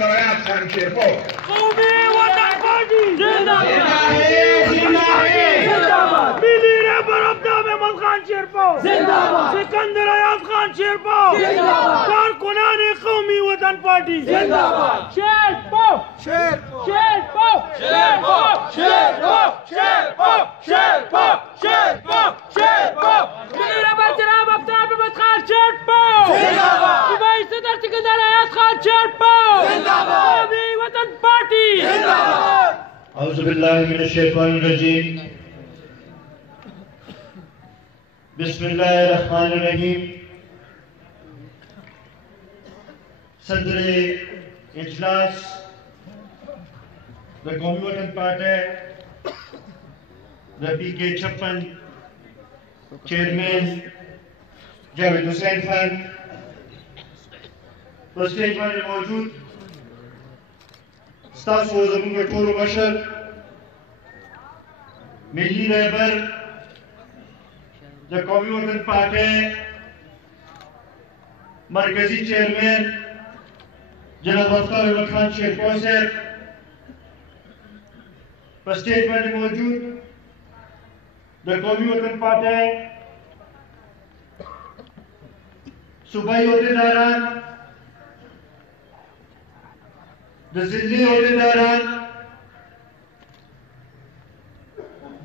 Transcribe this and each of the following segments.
سکندر آیاب خان شیرپور قومی وطن پارٹی زندہ ہے ملی رہبر عبدال احمد خان شیرپور سکندر آیاب خان شیرپور کارکنان قومی وطن پارٹی شیرپور شیرپور شیرپور شیرپور شیرپور شیرپور شیرپور شیرپور شیرپور ملی رہبر جناب عبدال احمد خان شیرپور صوبائی صدر سکندر آیاب خان شیرپور قومی وطن پارٹی اعوذ باللہ من الشیطان الرجیم بسم اللہ الرحمن الرحیم صدر اجلاس دا قومی وطن پارٹی دا PK56 چیئرمین جاوید حسین خان پر سٹیج باندې موجود ستاسو زموږ ټولو مشر ملي رهبر د قومي وطن پارټۍ مرکزي چیئرمین جناب عبدال احمد خان شیرپور صاحب پر سټیج باندې موجود د قومي وطن پارټۍ صوبایي عہدیداران د ضلعي عہدیداران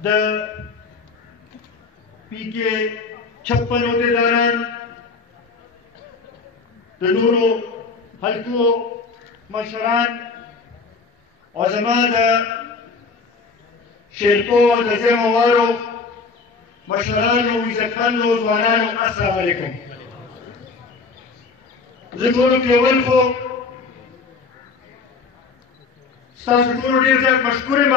د PK56 عہدیداران د نورو حلقو مشران او زما د شیرپور د ځایوالو مشرانو عزتمنو ځوانانو السلام علیکم زه ټولو کې اول خو ستاسو ټولو ډېر زیات مشکور یم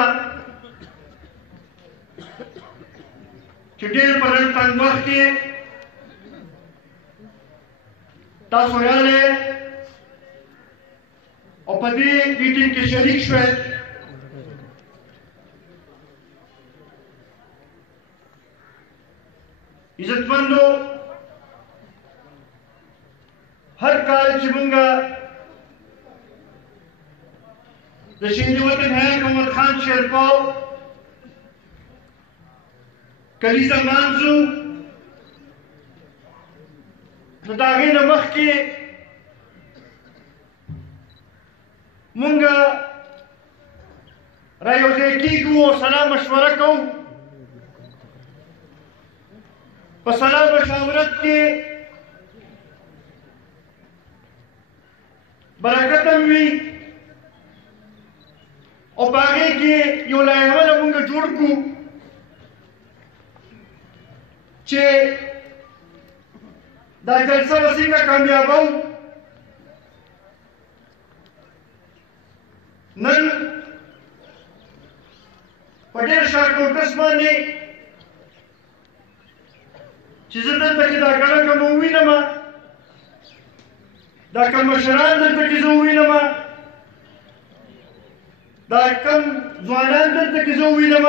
چې ډېر په نن تنګ وخت کې تاسو راغلئ او په دې میټینګ کې شریک شوئ عزتمندو هر کال چې مونږ د شهید وطن حیات محمد خان شیرپور کلیزه لمانځو نو د هغې نه مخکې مونږ رايوځای کېږو او سلا مشوره کوو په سلا مشاورت کې برکت هم وي او په هغې کې یو لایحه مونږ جوړ کړو چې دا جلسه به څنګه کامیابوو نن په ډېر شارټ نوټس باندې چې زه دلته کې دا ګڼه کوم ووینم دا کوم مشران دلته کې زه ووینم دا کوم ځوانان دلته کې زه ووینم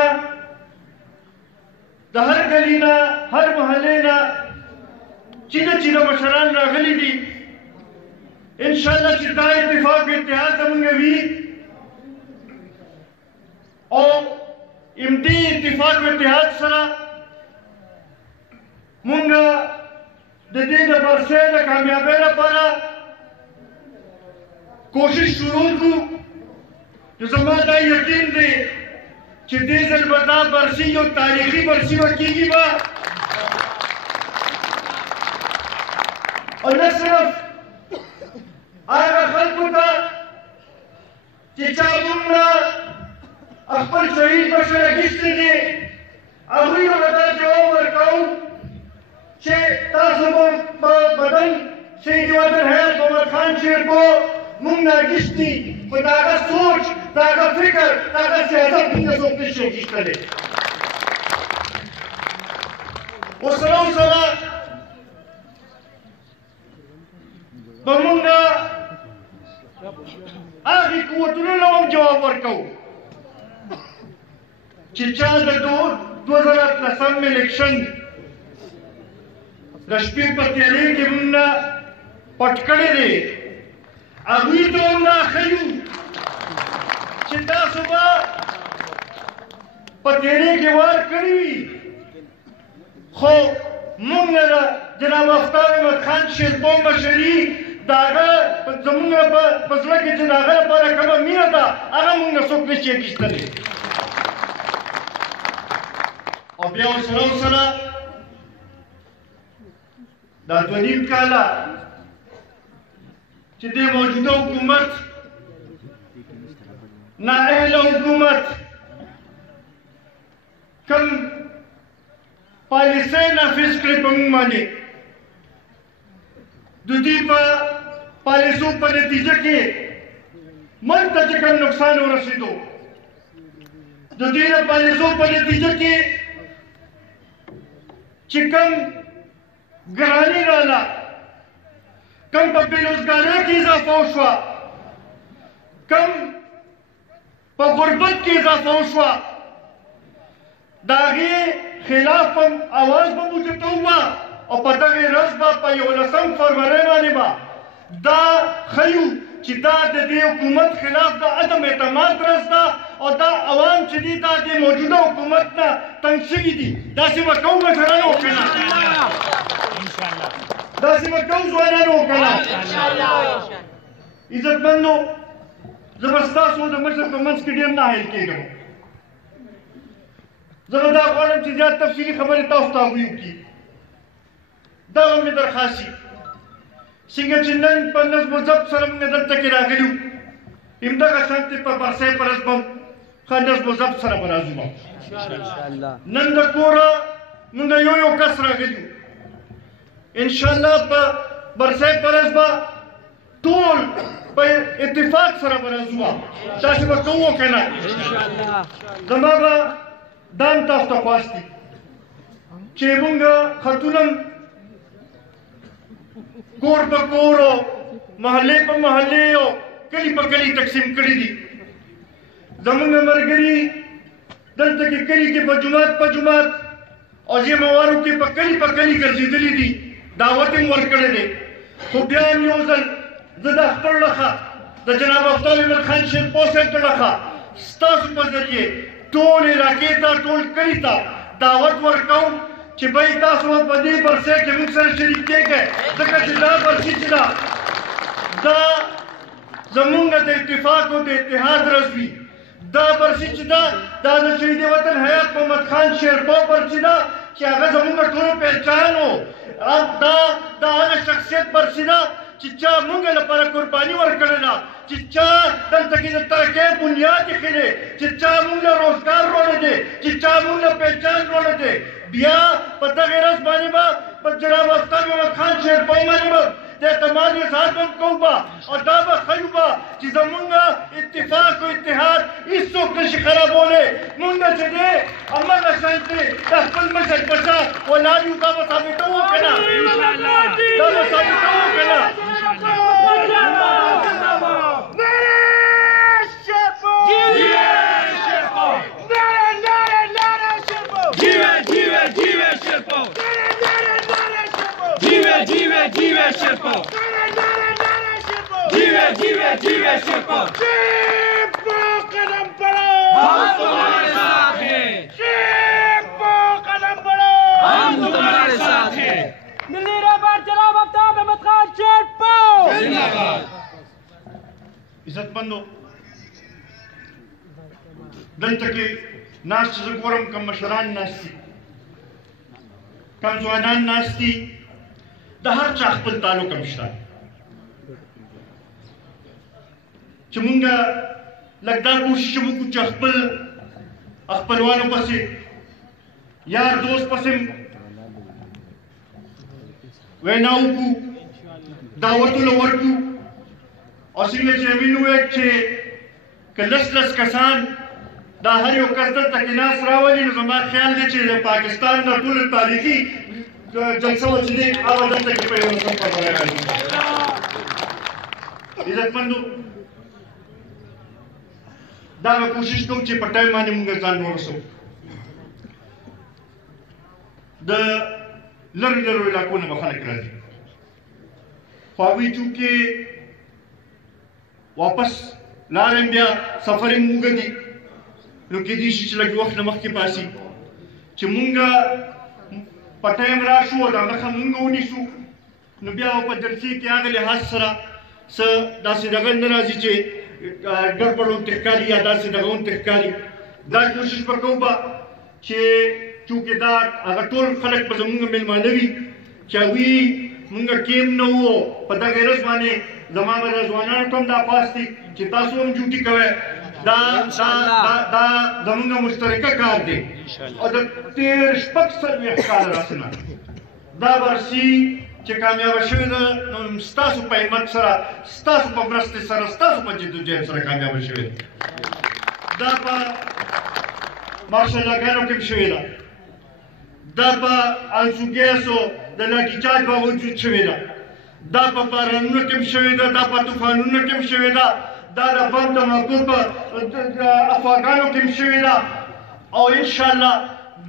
د هر گلی نه هر محلې نه چینه چینه مشران راغلي دي انشاءالله چې دا اتفاق اتحاد زموږ وي او امدی اتفاق اتحاد سره مونږ د دې د برسې د کامیابۍ لپاره کوشش شروع کړو نو زما دا یقین دی چې دې ځل به دا برسي یو تاریخي برسي به کېږي به او نه صرف هغه خلکو ته چې چا مونږ نه خپل شهید مشر اخیستی دی هغوی ته به دا جواب ورکوو چې تاسو به بدن شهید وطن حیات محمد خان شیرپور مونږ نه اخیستی خو د هغه سوچ د هغه فکر د هغه سیاست موږ څوک نشي اخیستلی ورسره ورسره به مونږ هغې قوتونو له هم جواب ورکوو چې چا د 2018 الیکشن د شپې په تیارې کې موږ نه پټ کړی دی هغوی ته هم راښیو په تیرې کې وار کړی وي خو موږ نه د جناب آفتاب احمد خان شیرپو مشري د هغه زموږ په زړه کې چې د هغه لپاره کومه مینه ده هغه موږ نه څوک نشي اخیستلی او بیا ورسره دا 2.5 کاله چې د موجوده حکومت نااهله حکومت کوم پالیسۍ نافذ کړې په موږ باندې د دې په پالیسو په نتیجه کې موږ ته چې کوم نقصان ورسېدو د دې پالیسو په نتیجه کې چې کوم ګراني راغله کم په بیروزګارۍ کې اضافه وشوه کم په غربت کې اضافه وشوه د هغې خلاف هم اواز به موږ ته ووایه او په دغې ورځ به په 11 فروری باندې به دا ښیو چې دا د دې حکومت خلاف د عدم اعتماد ورځ ده او دا عوام چې دي دا د موجوده حکومت نه تنګ شوي دي داسې به کوو مشرانو که نه داسې به کوو ځوانانو که نه عزتمندو زه به ستاسو د مشر په منځ کې ډېر ناهیل کېږم زه به دا غواړم چې زیات تفصیلي خبرې تاسو ته هغوی وکړي دغه مې درخواست وي څنګه چې نن په نظم و ضبط سره موږ دلته کې راغلي وو همدغه شانتې په برسۍ په ورځ به هم ښه نظم و ضبط سره به راځو نن د کوره موږ یو کس راغلي وو انشاءالله په برسۍ په ورځ به ټول په اتفاق سره به راځو داسې به کوو که نه زما به دا هم تاسو ته خواست دي چې موږ خطونه کور په کور او محلې په محلې او کلي په کلي تقسیم کړي دي زموږ ملګري دلته کې کلي کې په جومات او ځینې موارو کې په کلي ګرځېدلي دي دعوت یې ورکړی دی خو بیا هم یو ځل زه د اختر لخوا د جناب آفتاب احمد خان شیرپو صاحب ته لخوا ستاسو په ذریعې ټول علاقې ته ټول کلي ته دعوت ورکوم چې بھائی تاسو په دې برسۍ کې موږ سره شریک کېږئ ځکه چې دا برسي چې ده دا زموږ د اتفاق او د اتحاد ورځ وي دا برسي چې ده دا د شهید وطن حیات محمد خان شیرپو برسي ده چې هغه زموږ ټولو پہچان و دا هغه شخصیت برسي ده چې چا موږ لپاره قرباني ورکړې ده چې چا دلته کې د ترقۍ بنیاد ایښی دی چې چا موږ له روزګار وړی دی چې چا موږ له پہچان وړی دی بیا په دغې ورځ باندې به په جناب آفتاب احمد خان شیرپو باندې به د اعتماد اظهار به کوو به او دا به ښیو به چې زمونږ اتفاق او اتحاد هېڅوک نشي خرابولی مونږ چې دی همغه شانتې د خپل مشر په شا ولاړ یو دا به ثابتوو که نه دا به ثابتوو که نه Dziwe Sierpo! Dziwe Sierpo! Sierpo kadam pado! हम तुम्हारे साथ हैं! Sierpo kadam pado! हम तुम्हारे साथ हैं! मिली रहबर जनाब आفتاب احمد خان Sierpo! जिंदाबाद! عزتمندو دلته کې ناست چې زه ګورم کوم مشران ناست دي کوم ځوانان ناست دي د هر چا خپل تعلق هم شته چې مونږ لږ دا کوشش وکړو چې خپلوانو پسې یار دوست پسې وینا وکړو دعوتونه ورکړو او څنګه چې امین وویل چې که لس کسان دا هر یو کس دلته کې ناست راولي نو زما خیال دی چې د پاکستان نه ټول تاریخي جلسه و چې دی هغه دلته کې په 11 فروری راځي عزتمندو دا به کوشش کوم چې په ټایم باندې موږ ځان ورسوو د لرې علاقو نه به خلک راځي خو هغوی چونکې واپس لاړ بیا سفر یې موږ دي نو کې دې شي چې لږ وخت نه مخکې باسي چې مونږ په ټایم راشو او دغه مونږ ونیسو نو بیا په جلسې کې هغه لحاظ سره څه داسې دغه نه راځي چې ګډوډ ورته ښکاري یا داسې دغه ورته ښکاري دا کوشش به کوو به چې چونکې دا هغه ټول خلک به زمونږ میلمانه وي چې هغوی مونږ کیم نه وو په دغه ورځ باندې زما به د ځوانانو ته هم دا پاس دي چې تاسو هم ډیوټي کوئ دا زمونږ مشترکه کار دی او د 13-14 کاله راسې نه دا برسي چې کامیابه شوې ده نو ستاسو په همت سره ستاسو په مرستې سره ستاسو په جدوجہد سره کامیابه شوې ده دا په مارشالاګانو کې هم شوې ده دا په انسوګیسو د لاټي چارج باوجود شوې ده دا په بارانونو کې هم شوې ده دا په طوفانونو کې هم شوې ده دا د بم دماغو په افغانانو کې هم شوې ده او انشاءالله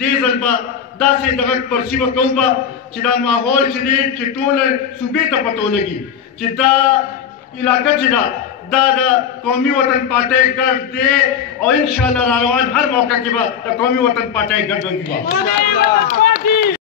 دې ځل به داسې دغه پرسي به کوو به چې دا ماحول چې دی چې ټوله صوبې ته پته ولګي چې دا علاقه چې ده دا د قومي وطن پارټۍ ګډ دی او انشاءالله را روان هر موقع کې به د قومي وطن پارټۍ ګډ وي